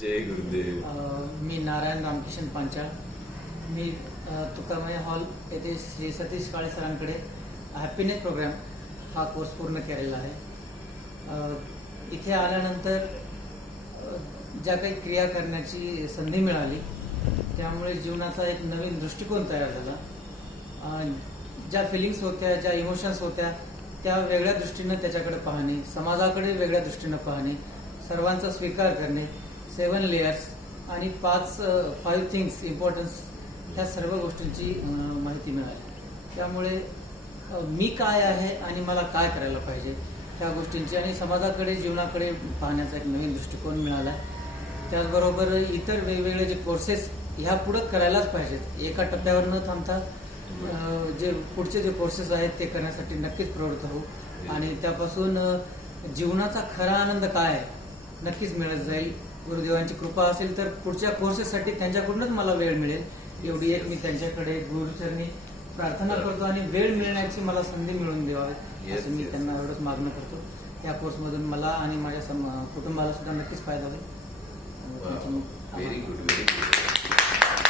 जय गुरुदेव. मी नारायण रामकिशन पांचाळ. मी तुकामय hall येथे श्री सतीश काळे सरांकडे happiness programme हा course पूर्ण केलेला आहे. इथे आल्यानंतर ज्या काही क्रिया करण्याची संधी मिळाली त्यामुळे जीवनाचा एक नवीन दृष्टिकोन तयार झाला. ज्या फिलिंग्स होत्या, ज्या इमोशन्स होत्या त्या वेगळ्या दृष्टीनं त्याच्याकडे पाहणे, समाजाकडे वेगळ्या दृष्टीनं पाहणे, सर्वांचा स्वीकार करणे, 7 लेयर्स आणि 5 थिंग्स इम्पॉर्टन्स ह्या सर्व गोष्टींची माहिती मिळाली. त्यामुळे मी काय आहे आणि मला काय करायला पाहिजे त्या गोष्टींची आणि समाजाकडे, जीवनाकडे पाहण्याचा एक नवीन दृष्टिकोन मिळाला. त्याचबरोबर इतर वेगवेगळे जे कोर्सेस ह्या पुढे करायलाच पाहिजेत. एका टप्प्यावर न थांबता जे पुढचे जे कोर्सेस आहेत ते करण्यासाठी नक्कीच प्रवृत्त होऊ आणि त्यापासून जीवनाचा खरा आनंद काय आहे नक्कीच मिळत जाईल. गुरुदेवांची कृपा असेल तर पुढच्या कोर्सेससाठी त्यांच्याकडूनच मला वेळ मिळेल एवढी एक मी त्यांच्याकडे गुरुचरणी प्रार्थना करतो आणि वेळ मिळण्याची मला संधी मिळवून द्यावी असं मी त्यांना एवढंच मागणं करतो. या कोर्समधून मला आणि माझ्या कुटुंबाला सुद्धा नक्कीच फायदा होईल. Very good.